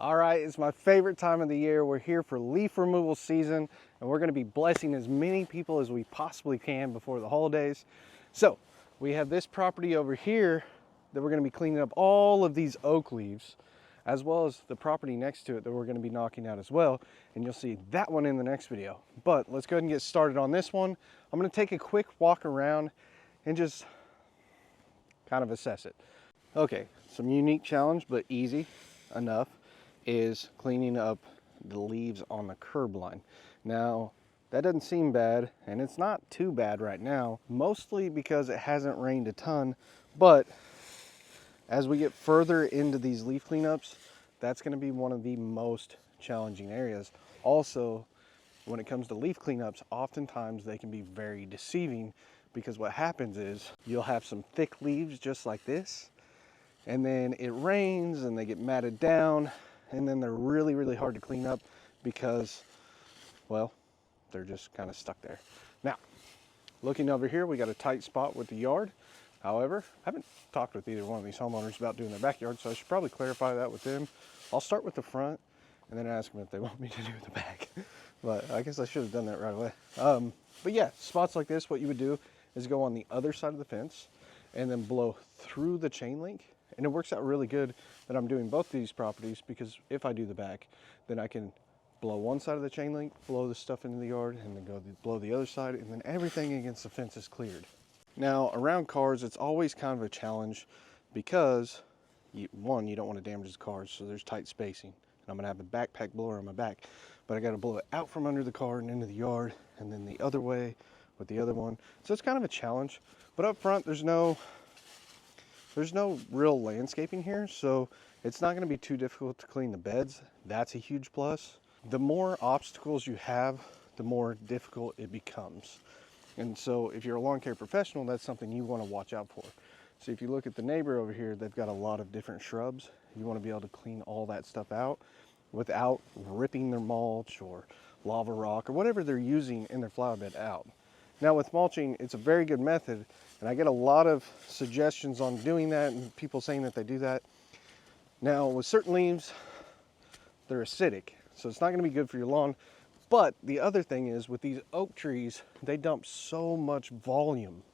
All right, it's my favorite time of the year. We're here for leaf removal season, and we're gonna be blessing as many people as we possibly can before the holidays. So we have this property over here that we're gonna be cleaning up all of these oak leaves, as well as the property next to it that we're gonna be knocking out as well. And you'll see that one in the next video. But let's go ahead and get started on this one. I'm gonna take a quick walk around and just kind of assess it. Okay, some unique challenge, but easy enough, is cleaning up the leaves on the curb line. Now, that doesn't seem bad, and it's not too bad right now, mostly because it hasn't rained a ton, but as we get further into these leaf cleanups, that's gonna be one of the most challenging areas. Also, when it comes to leaf cleanups, oftentimes they can be very deceiving because what happens is you'll have some thick leaves just like this, and then it rains and they get matted down, and then they're really, really hard to clean up because, well, they're just kind of stuck there. Now, looking over here, we got a tight spot with the yard. However, I haven't talked with either one of these homeowners about doing their backyard, so I should probably clarify that with them. I'll start with the front and then ask them if they want me to do the back. But I guess I should have done that right away. But yeah, spots like this, what you would do is go on the other side of the fence and then blow through the chain link. And it works out really good that I'm doing both these properties, because if I do the back, then I can blow one side of the chain link, blow the stuff into the yard, and then blow the other side, and then everything against the fence is cleared. Now, around cars, it's always kind of a challenge because, one, you don't want to damage the cars, so there's tight spacing. And I'm going to have a backpack blower on my back, but I got to blow it out from under the car and into the yard, and then the other way with the other one. So it's kind of a challenge, but up front, there's no real landscaping here, so it's not going to be too difficult to clean the beds. That's a huge plus. The more obstacles you have, the more difficult it becomes. And so if you're a lawn care professional, that's something you want to watch out for. So if you look at the neighbor over here, they've got a lot of different shrubs. You want to be able to clean all that stuff out without ripping their mulch or lava rock or whatever they're using in their flower bed out. Now with mulching, it's a very good method, and I get a lot of suggestions on doing that and people saying that they do that. Now with certain leaves, they're acidic, so it's not going to be good for your lawn. But the other thing is, with these oak trees, they dump so much volume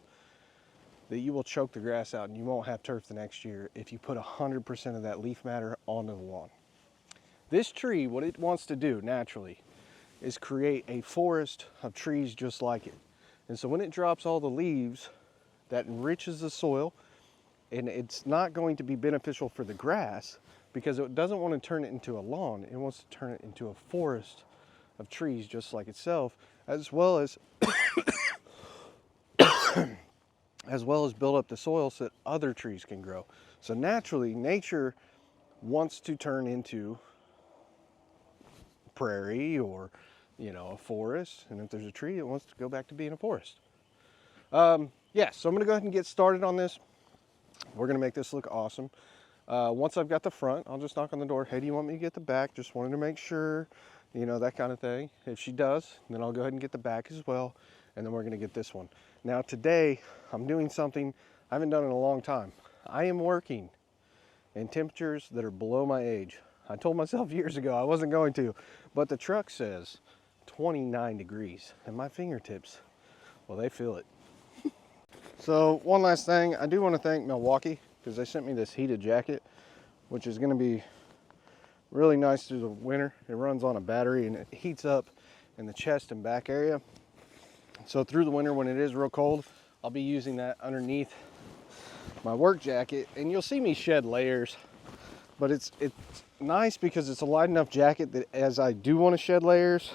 that you will choke the grass out and you won't have turf the next year if you put 100% of that leaf matter onto the lawn. This tree, what it wants to do naturally is create a forest of trees just like it. And so when it drops all the leaves, that enriches the soil, and it's not going to be beneficial for the grass because it doesn't want to turn it into a lawn. It wants to turn it into a forest of trees just like itself, as well as build up the soil so that other trees can grow. So naturally, nature wants to turn into prairie or, a forest. And if there's a tree, it wants to go back to being a forest. Yeah, so I'm gonna go ahead and get started on this. We're gonna make this look awesome. Once I've got the front, I'll just knock on the door. Hey, do you want me to get the back? Just wanted to make sure, that kind of thing. If she does, then I'll go ahead and get the back as well. And then we're gonna get this one. Now today, I'm doing something I haven't done in a long time. I am working in temperatures that are below my age. I told myself years ago I wasn't going to, but the truck says 29 degrees and my fingertips, well, they feel it. So one last thing, I do want to thank Milwaukee because they sent me this heated jacket, which is going to be really nice through the winter. It runs on a battery and it heats up in the chest and back area. So through the winter when it is real cold, I'll be using that underneath my work jacket, and you'll see me shed layers, but it's nice because it's a light enough jacket that as I do want to shed layers,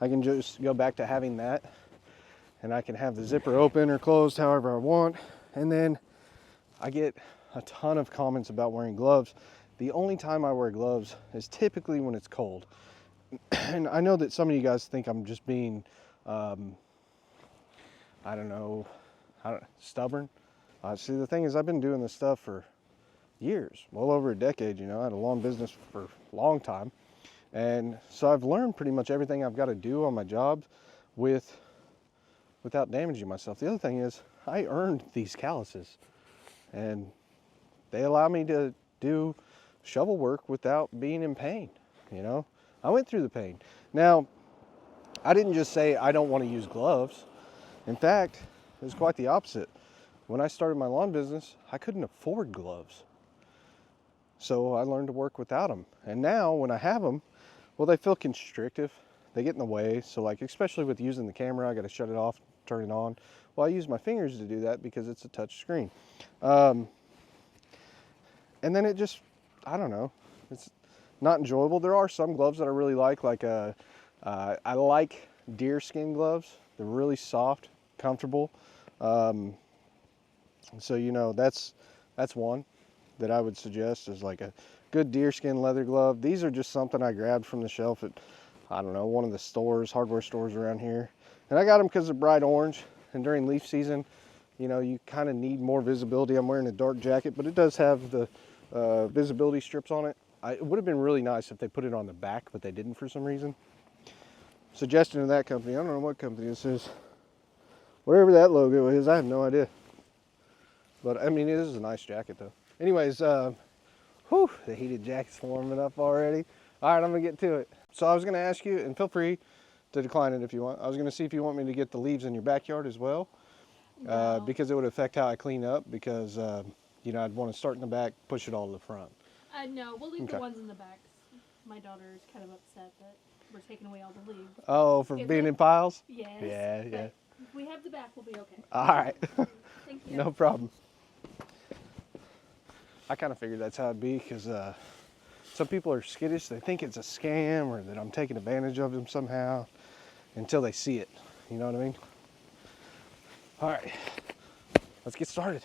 I can just go back to having that, and I can have the zipper open or closed however I want. And then I get a ton of comments about wearing gloves. The only time I wear gloves is typically when it's cold. And I know that some of you guys think I'm just being, stubborn. See, the thing is, I've been doing this stuff for years, well over a decade. I had a lawn business for a long time. And so I've learned pretty much everything I've got to do on my job without damaging myself. The other thing is, I earned these calluses, and they allow me to do shovel work without being in pain. You know, I went through the pain. Now, I didn't just say I don't want to use gloves. In fact, it was quite the opposite. When I started my lawn business, I couldn't afford gloves. So I learned to work without them. And now when I have them, well, they feel constrictive. They get in the way. So like, especially with using the camera, I got to shut it off, turn it on. Well, I use my fingers to do that because it's a touch screen. And then it just, I don't know, it's not enjoyable. There are some gloves that I really like I like deer skin gloves. They're really soft, comfortable. So, you know, that's one that I would suggest is like a good deerskin leather glove. These are just something I grabbed from the shelf at, I don't know, one of the stores, hardware stores around here. And I got them because they're bright orange. And during leaf season, you know, you kind of need more visibility. I'm wearing a dark jacket, but it does have the visibility strips on it. It would have been really nice if they put it on the back, but they didn't for some reason. Suggestion to that company, I don't know what company this is. Whatever that logo is, I have no idea. But I mean, it is a nice jacket though. Anyways, whew, the heated jacket's warming up already. All right, I'm gonna get to it. So I was gonna ask you, and feel free to decline it if you want. I was gonna see if you want me to get the leaves in your backyard as well, No. because it would affect how I clean up. Because you know, I'd want to start in the back, push it all to the front. No, we'll leave Okay. the ones in the back. My daughter is kind of upset that we're taking away all the leaves. Oh, for If being it- in piles? Yes. Yeah, but yeah. If we have the back, we'll be okay. All right, Thank you. no problem. I kind of figured that's how it'd be because some people are skittish. They think it's a scam or that I'm taking advantage of them somehow until they see it. You know what I mean? All right, let's get started.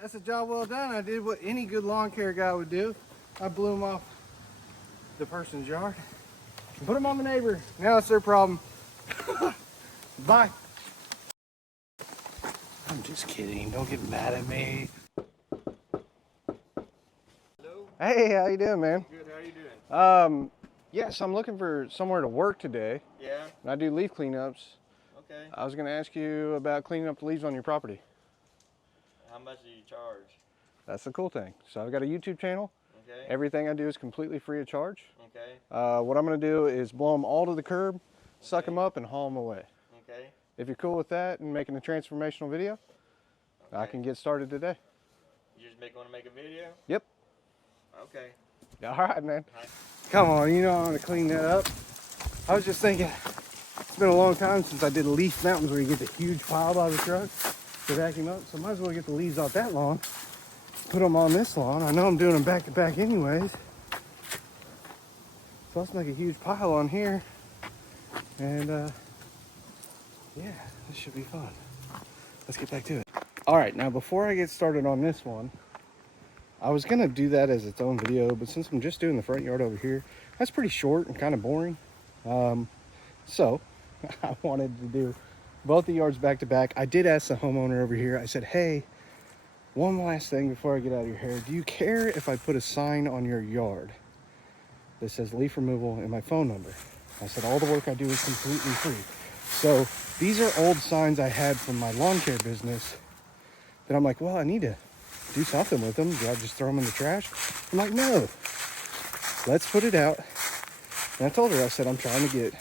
that's a job well done. I did what any good lawn care guy would do. I blew them off the person's yard and put them on the neighbor. Now it's their problem. Bye. I'm just kidding. Don't get mad at me. Hello. Hey, how you doing, man? Good. How are you doing? Yes, I'm looking for somewhere to work today. Yeah. And I do leaf cleanups. Okay. I was going to ask you about cleaning up the leaves on your property. How much do you charge? That's the cool thing. So I've got a YouTube channel. Okay. Everything I do is completely free of charge. Okay. What I'm going to do is blow them all to the curb, suck them up, and haul them away. Okay. If you're cool with that and making a transformational video, I Okay. can get started today. You just want to make a video? Yep. Okay. All right, man. Hi. Come on, you know I'm going to clean that up. I was just thinking, it's been a long time since I did leaf mountains where you get the huge pile by the truck to vacuum up. So might as well get the leaves off that lawn, put them on this lawn. I know I'm doing them back to back anyways. So let's make a huge pile on here. And yeah, this should be fun. Let's get back to it. All right, now before I get started on this one, I was gonna do that as its own video, but since I'm just doing the front yard over here, that's pretty short and kind of boring. So I wanted to do both the yards back to back. I did ask the homeowner over here, I said, hey, one last thing before I get out of your hair. Do you care if I put a sign on your yard that says leaf removal and my phone number? I said, all the work I do is completely free. So these are old signs I had from my lawn care business that I'm like, well, I need to do something with them. Do I just throw them in the trash? I'm like, no, let's put it out. And I told her, I said, I'm trying to get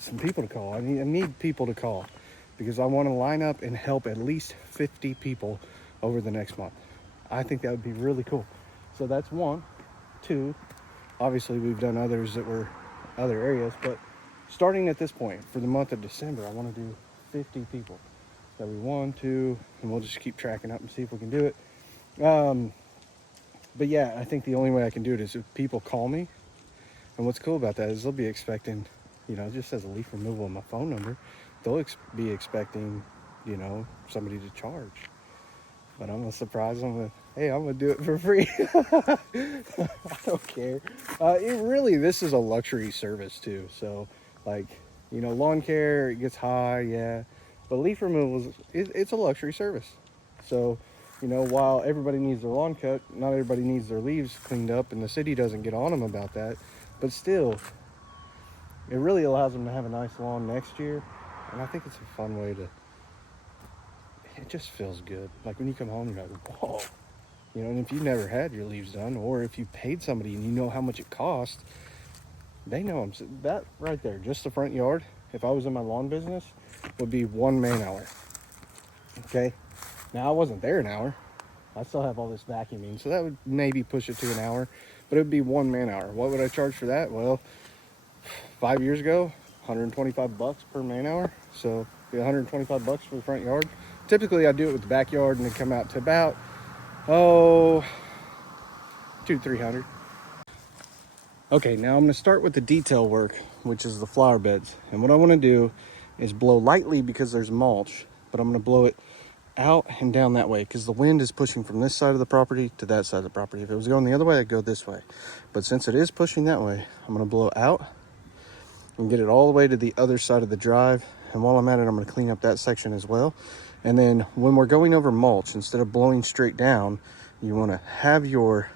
some people to call. I need people to call because I want to line up and help at least 50 people over the next month. I think that would be really cool. So that's one. Two, obviously we've done others that were other areas, but starting at this point for the month of December, I want to do 50 people. So we 1, 2, and we'll just keep tracking up and see if we can do it. But yeah, I think the only way I can do it is if people call me. And what's cool about that is they'll be expecting, you know, it just says a leaf removal on my phone number. They'll be expecting, you know, somebody to charge. But I'm gonna surprise them with, hey, I'm gonna do it for free. I don't care. This is a luxury service too. So like, you know, lawn care, it gets high, yeah. But leaf removal, it's a luxury service. So, you know, while everybody needs their lawn cut, not everybody needs their leaves cleaned up, and the city doesn't get on them about that. But still, it really allows them to have a nice lawn next year. And I think it's a fun way to, it just feels good. Like when you come home, you're like, whoa. You know, and if you've never had your leaves done, or if you paid somebody and you know how much it costs, they know them. That right there, just the front yard, if I was in my lawn business, would be 1 man hour. Okay? Now, I wasn't there an hour. I still have all this vacuuming, so that would maybe push it to an hour, but it would be 1 man hour. What would I charge for that? Well, 5 years ago, 125 bucks per man hour. So, be 125 bucks for the front yard. Typically, I do it with the backyard, and it come out to about, $200 to $300. Okay, now I'm going to start with the detail work, which is the flower beds. And what I want to do is blow lightly because there's mulch, but I'm going to blow it out and down that way because the wind is pushing from this side of the property to that side of the property. If it was going the other way, I'd go this way. But since it is pushing that way, I'm going to blow out and get it all the way to the other side of the drive. And while I'm at it, I'm going to clean up that section as well. And then when we're going over mulch, instead of blowing straight down, you want to have your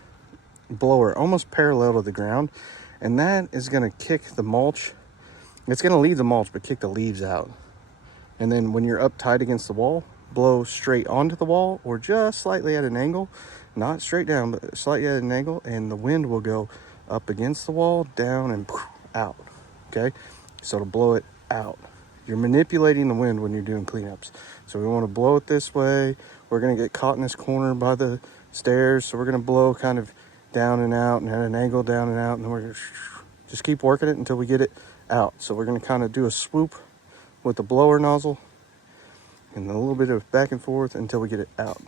blower almost parallel to the ground, and that is going to kick the mulch. It's going to leave the mulch but kick the leaves out. And then when you're up tight against the wall, blow straight onto the wall or just slightly at an angle, not straight down but slightly at an angle, and the wind will go up against the wall, down, and out. Okay, so to blow it out, you're manipulating the wind when you're doing cleanups. So we want to blow it this way. We're going to get caught in this corner by the stairs, so we're going to blow kind of down and out and at an angle, down and out, and then we're going to just keep working it until we get it out. So we're going to kind of do a swoop with the blower nozzle and a little bit of back and forth until we get it out.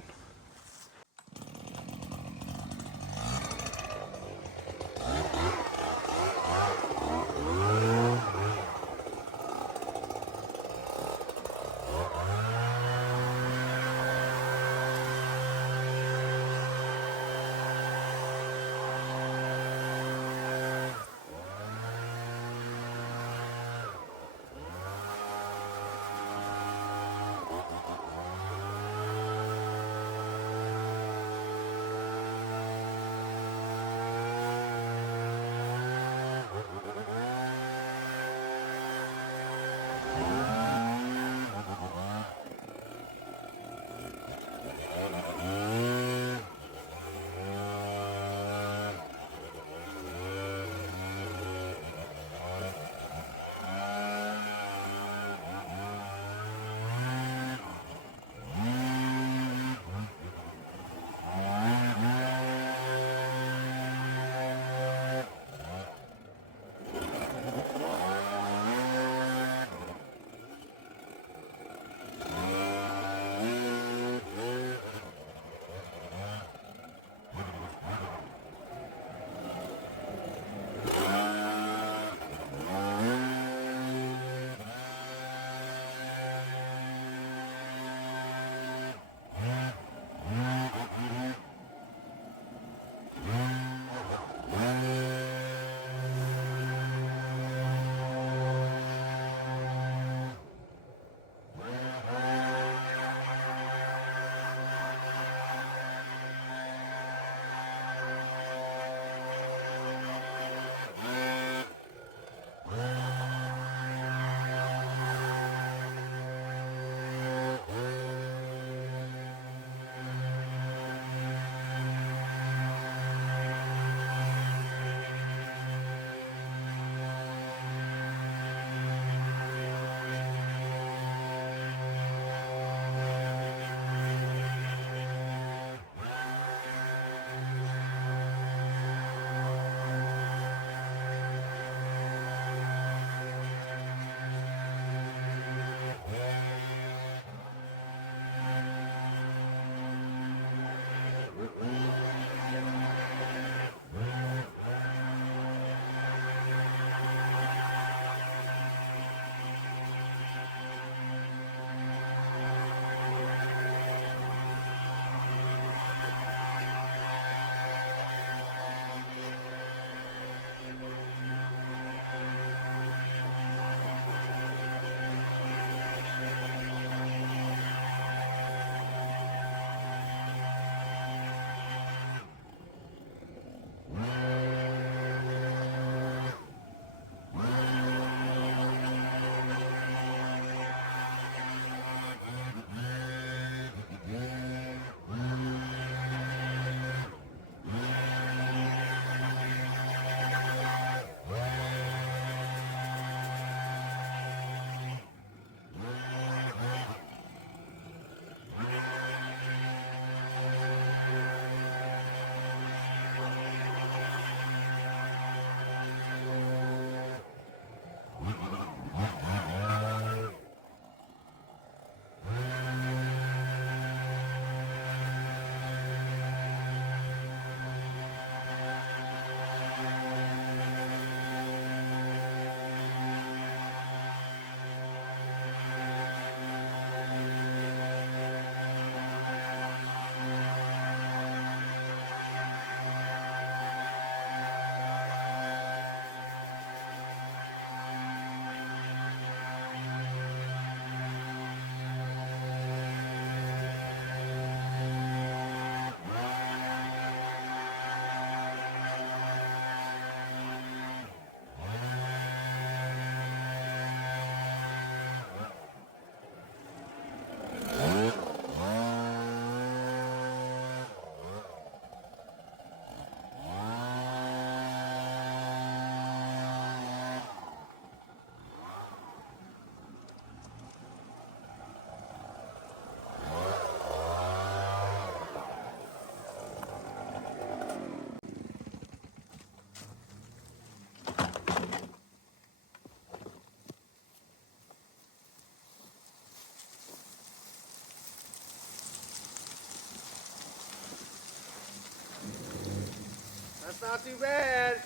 That's not too bad.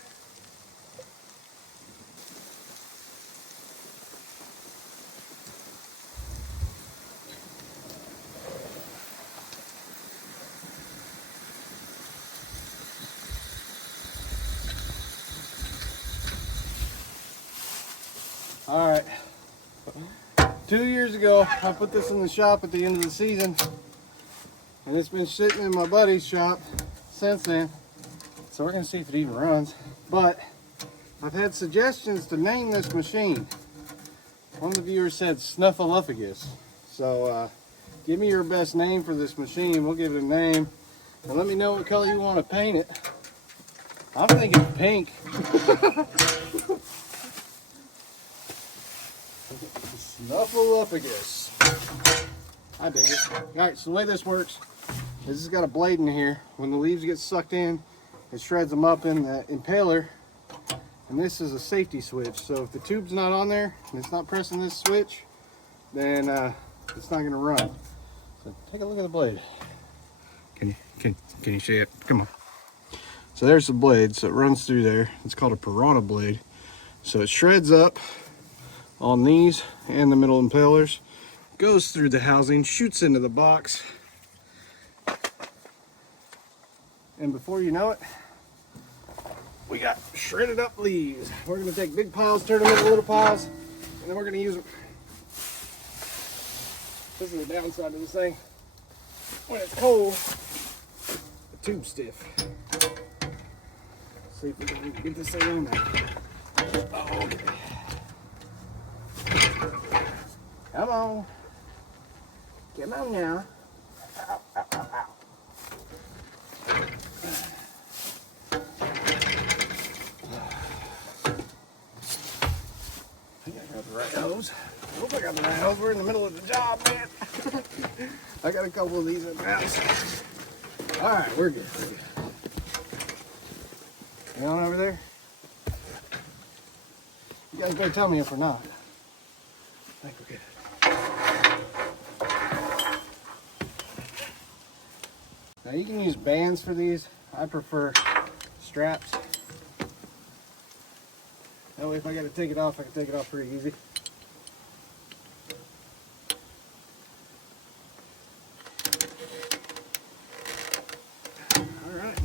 All right. 2 years ago, I put this in the shop at the end of the season, and it's been sitting in my buddy's shop since then. So we're gonna see if it even runs. But I've had suggestions to name this machine. One of the viewers said Snuffleupagus. So give me your best name for this machine. We'll give it a name, and let me know what color you want to paint it. I'm thinking pink. Snuffleupagus. I dig it. Alright, so the way this works is it's got a blade in here. When the leaves get sucked in, it shreds them up in the impaler. And this is a safety switch. So if the tube's not on there and it's not pressing this switch, then it's not going to run. So take a look at the blade. Can you see it? Come on. So there's the blade. So it runs through there. It's called a Piranha blade. So it shreds up on these and the middle impalers, goes through the housing, shoots into the box, and before you know it, we got shredded up leaves. We're going to take big piles, turn them into little piles, and then we're going to use them. This is the downside of this thing. When it's cold, the tube's stiff. See if we can get this thing on there. Oh, okay. Come on. Come on now. Ow, ow, ow, ow. I think I got the right hose. I hope I got the right hose. We're in the middle of the job, man. I got a couple of these in the house. All right, we're good. We're good. You on over there? You guys better tell me if we're not. I think we're good. Now you can use bands for these. I prefer straps. That way if I got to take it off, I can take it off pretty easy. All right.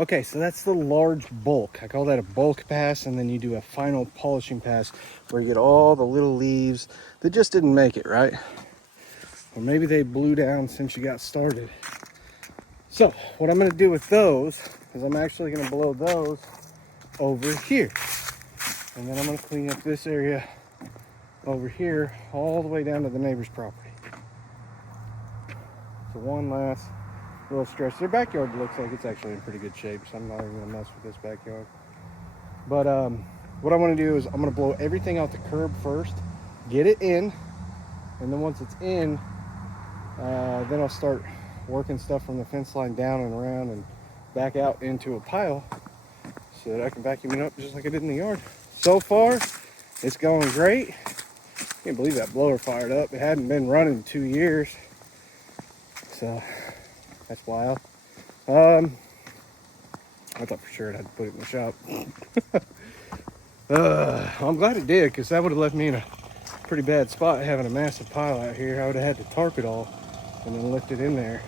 Okay, so that's the large bulk. I call that a bulk pass, and then you do a final polishing pass where you get all the little leaves that just didn't make it, right? Or maybe they blew down since you got started. So what I'm gonna do with those is I'm actually gonna blow those over here. And then I'm gonna clean up this area over here all the way down to the neighbor's property. So one last little stretch. Their backyard looks like it's actually in pretty good shape, so I'm not even gonna mess with this backyard. But what I want to do is I'm gonna blow everything out the curb first, get it in, and then once it's in, then I'll start working stuff from the fence line down and around and back out into a pile so that I can vacuum it up just like I did in the yard. So far, it's going great. I can't believe that blower fired up. It hadn't been running in 2 years, so that's wild. I thought for sure it had to put it in the shop. I'm glad it did, because that would have left me in a pretty bad spot having a massive pile out here. I would have had to tarp it all and then lift it in there.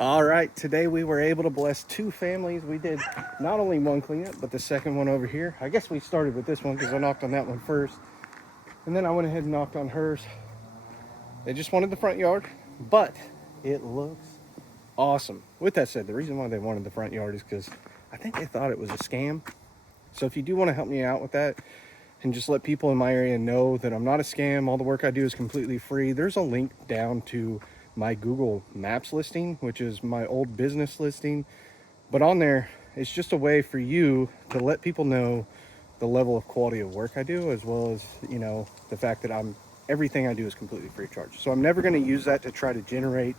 All right, today we were able to bless 2 families. We did not only one cleanup, but the second one over here. I guess we started with this one because I knocked on that one first. And then I went ahead and knocked on hers. They just wanted the front yard, but it looks awesome. With that said, the reason why they wanted the front yard is because I think they thought it was a scam. So if you do want to help me out with that and just let people in my area know that I'm not a scam, all the work I do is completely free, there's a link down to my Google Maps listing, which is my old business listing. But on there, it's just a way for you to let people know the level of quality of work I do, as well as, you know, the fact that everything I do is completely free of charge. So I'm never going to use that to try to generate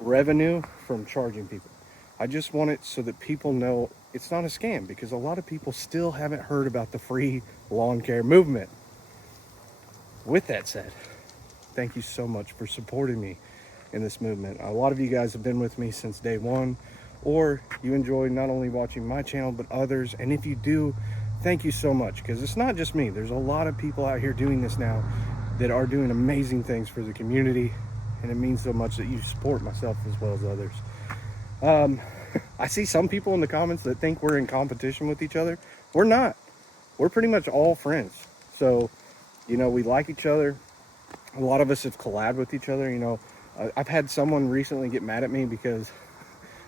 revenue from charging people. I just want it so that people know it's not a scam, because a lot of people still haven't heard about the free lawn care movement. With that said, thank you so much for supporting me in this movement. A lot of you guys have been with me since day one, or you enjoy not only watching my channel, but others. And if you do, thank you so much, because it's not just me. There's a lot of people out here doing this now that are doing amazing things for the community, and it means so much that you support myself as well as others. I see some people in the comments that think we're in competition with each other. We're not. We're pretty much all friends. So, you know, we like each other. A lot of us have collabed with each other. You know, I've had someone recently get mad at me because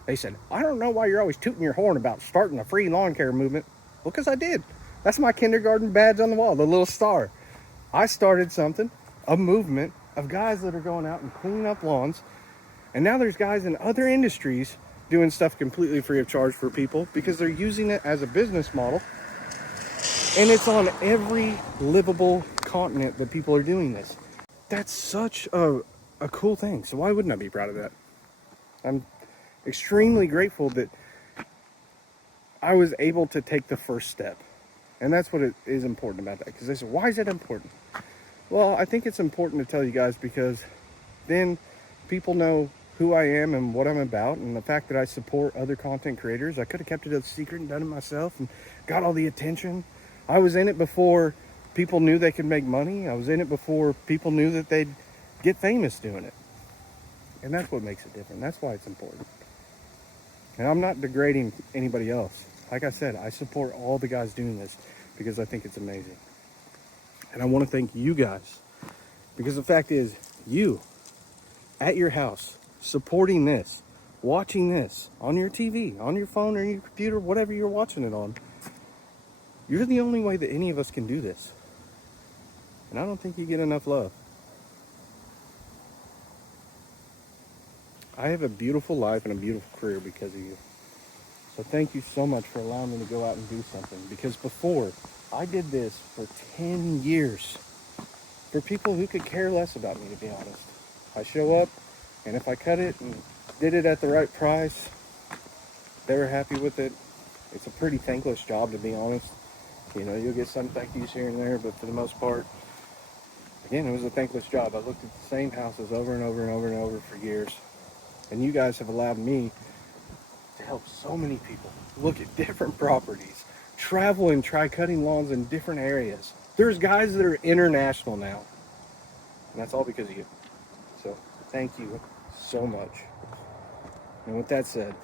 they said, I don't know why you're always tooting your horn about starting a free lawn care movement. Well, because I did. That's my kindergarten badge on the wall, the little star. I started something, a movement of guys that are going out and cleaning up lawns. And now there's guys in other industries doing stuff completely free of charge for people because they're using it as a business model. And it's on every livable continent that people are doing this. That's such a cool thing. So why wouldn't I be proud of that? I'm extremely grateful that I was able to take the first step. And that's what it is important about that. Because they said, why is it important? Well, I think it's important to tell you guys because then people know who I am and what I'm about, and the fact that I support other content creators. I could have kept it a secret and done it myself and got all the attention. I was in it before people knew they could make money. I was in it before people knew that they'd get famous doing it. And that's what makes it different. That's why it's important. And I'm not degrading anybody else. Like I said, I support all the guys doing this because I think it's amazing. And I want to thank you guys, because the fact is, you at your house supporting this, watching this on your TV, on your phone or your computer, whatever you're watching it on, you're the only way that any of us can do this. And I don't think you get enough love. I have a beautiful life and a beautiful career because of you. So thank you so much for allowing me to go out and do something. Because before, I did this for 10 years for people who could care less about me, to be honest. I show up, and if I cut it and did it at the right price, they were happy with it. It's a pretty thankless job, to be honest. You know, you'll get some thank yous here and there, but for the most part, again, it was a thankless job. I looked at the same houses over and over and over and over for years. And you guys have allowed me to help so many people look at different properties, travel and try cutting lawns in different areas. There's guys that are international now. And that's all because of you. So thank you so much. And with that said,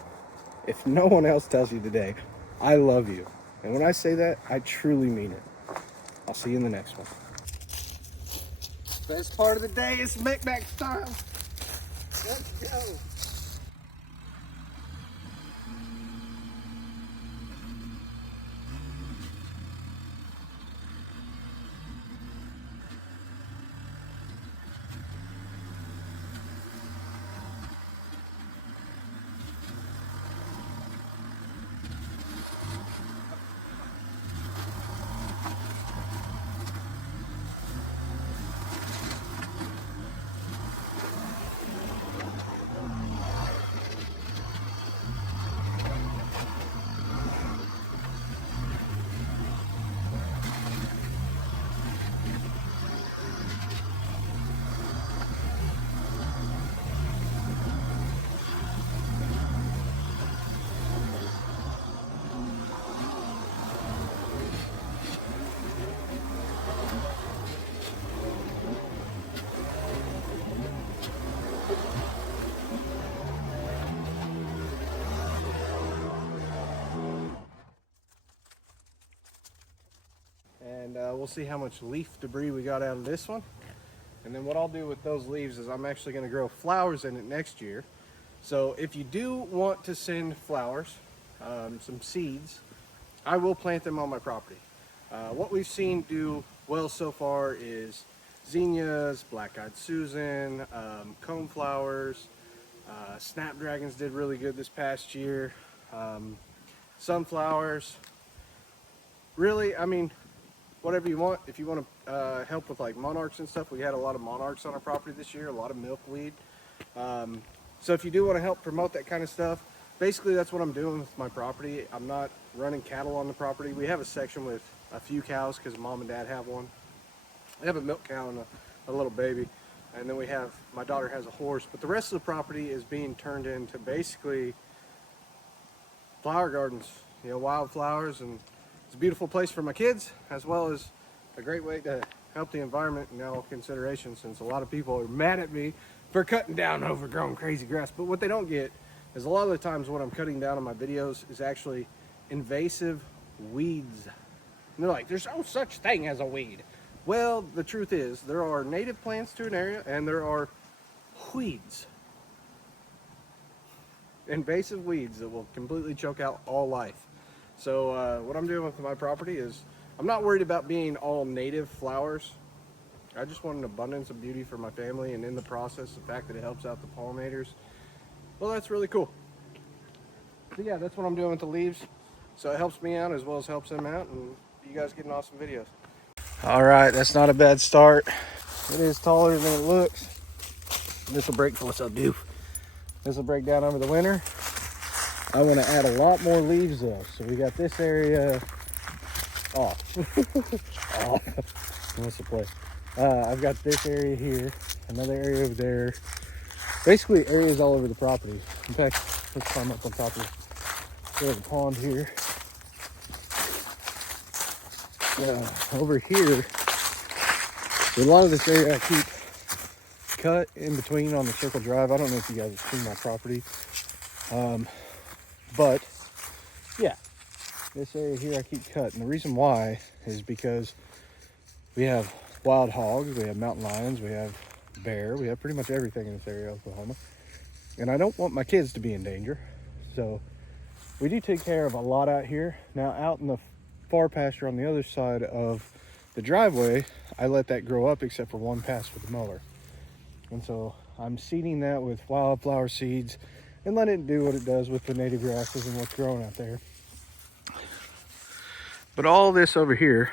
if no one else tells you today, I love you. And when I say that, I truly mean it. I'll see you in the next one. Best part of the day is Micmac time. Let's go. we'll see how much leaf debris we got out of this one. And then what I'll do with those leaves is I'm actually going to grow flowers in it next year. So if you do want to send flowers, some seeds, I will plant them on my property. What we've seen do well so far is zinnias, black-eyed Susan, coneflowers, snapdragons did really good this past year, sunflowers. Really, I mean, whatever you want. If you want to help with like monarchs and stuff, we had a lot of monarchs on our property this year, a lot of milkweed. So if you do want to help promote that kind of stuff, basically that's what I'm doing with my property. I'm not running cattle on the property. We have a section with a few cows because mom and dad have one. We have a milk cow and a little baby. And then my daughter has a horse. But the rest of the property is being turned into basically flower gardens, you know, wildflowers. And it's a beautiful place for my kids, as well as a great way to help the environment in all consideration, since a lot of people are mad at me for cutting down overgrown crazy grass. But what they don't get is a lot of the times what I'm cutting down on my videos is actually invasive weeds. And they're like, there's no such thing as a weed. Well, the truth is there are native plants to an area and there are weeds. Invasive weeds that will completely choke out all life. So what I'm doing with my property is I'm not worried about being all native flowers. I just want an abundance of beauty for my family, and in the process, the fact that it helps out the pollinators, well, that's really cool. So yeah, that's what I'm doing with the leaves. So it helps me out as well as helps them out, and you guys get awesome videos. All right, that's not a bad start. It is taller than it looks. This will break. What's up, dude? This will break down over the winter. I want to add a lot more leaves though. So we got this area off. Off. What's the play? I've got this area here, another area over there. Basically areas all over the property. In fact, let's climb up on top of there's a pond here. Over here, a lot of this area I keep cut in between on the circle drive. I don't know if you guys have seen my property. But yeah, this area here I keep cut. And the reason why is because we have wild hogs, we have mountain lions, we have bear, we have pretty much everything in this area of Oklahoma. And I don't want my kids to be in danger. So we do take care of a lot out here. Now out in the far pasture on the other side of the driveway, I let that grow up except for one pass with the mower. And so I'm seeding that with wildflower seeds and let it do what it does with the native grasses and what's growing out there. But all this over here,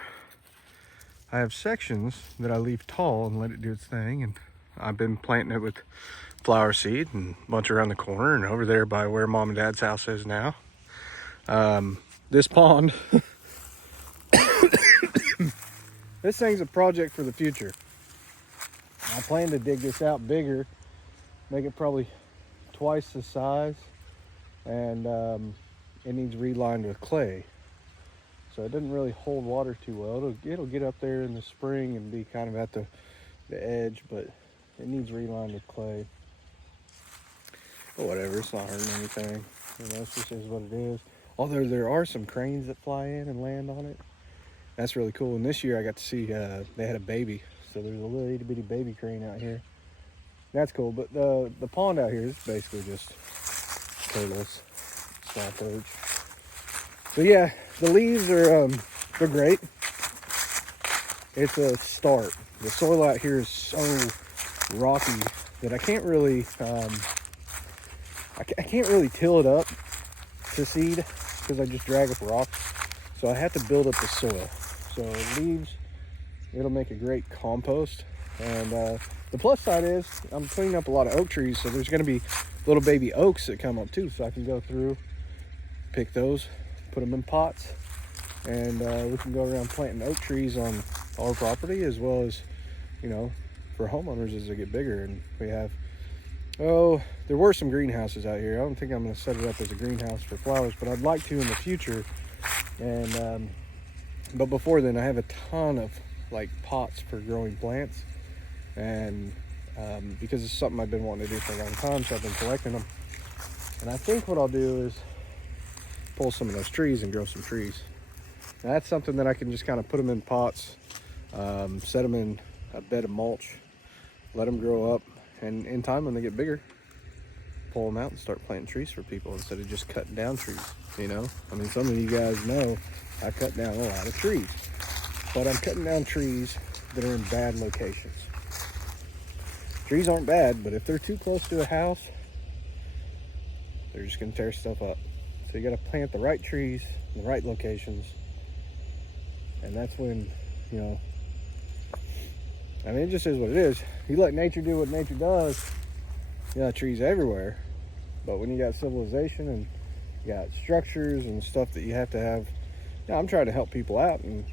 I have sections that I leave tall and let it do its thing. And I've been planting it with flower seed and a bunch around the corner and over there by where mom and dad's house is now. This pond, this thing's a project for the future. I plan to dig this out bigger, make it probably twice the size, and it needs relined with clay. So it doesn't really hold water too well. It'll get up there in the spring and be kind of at the edge, but it needs relined with clay. But whatever, it's not hurting anything. You know, it just is what it is. Although there are some cranes that fly in and land on it. That's really cool. And this year I got to see they had a baby. So there's a little itty bitty baby crane out here. That's cool. But the pond out here is basically just turtles, small perch. But yeah, the leaves are they're great. It's a start. The soil out here is so rocky that I can't really I can't really till it up to seed because I just drag up rocks. So I have to build up the soil. So leaves, it'll make a great compost. And the plus side is I'm cleaning up a lot of oak trees, so there's going to be little baby oaks that come up too. So I can go through, pick those, put them in pots, and we can go around planting oak trees on our property, as well as, you know, for homeowners as they get bigger. And we have, there were some greenhouses out here. I don't think I'm going to set it up as a greenhouse for flowers, but I'd like to in the future. And but before then, I have a ton of like pots for growing plants, and because it's something I've been wanting to do for a long time, so I've been collecting them. And I think what I'll do is pull some of those trees and grow some trees. Now, that's something that I can just kind of put them in pots set them in a bed of mulch, let them grow up, and in time when they get bigger, pull them out and start planting trees for people instead of just cutting down trees, you know? I mean, some of you guys know I cut down a lot of trees, but I'm cutting down trees that are in bad locations. Trees aren't bad, but if they're too close to a house, they're just gonna tear stuff up. So you gotta plant the right trees in the right locations, and that's when, you know, I mean, it just is what it is. You let nature do what nature does, you got trees everywhere. But when you got civilization and you got structures and stuff that you have to have, you know, I'm trying to help people out, and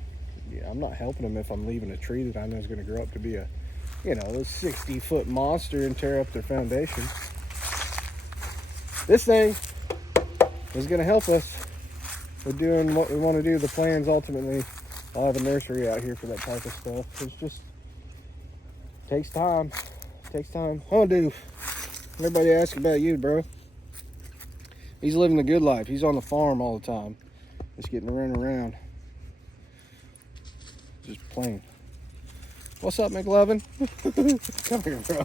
yeah, I'm not helping them if I'm leaving a tree that I know is going to grow up to be a, you know, a 60-foot monster and tear up their foundation. This thing is going to help us with doing what we want to do. The plans ultimately, I'll have a nursery out here for that type of stuff. It's just takes time. Takes time. Oh, dude. Everybody asks about you, bro. He's living the good life. He's on the farm all the time. Just getting to run around. Just playing. What's up, McLovin? Come here, bro.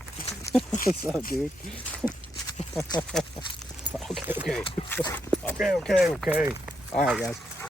What's up, dude? Okay. Okay. All right, guys.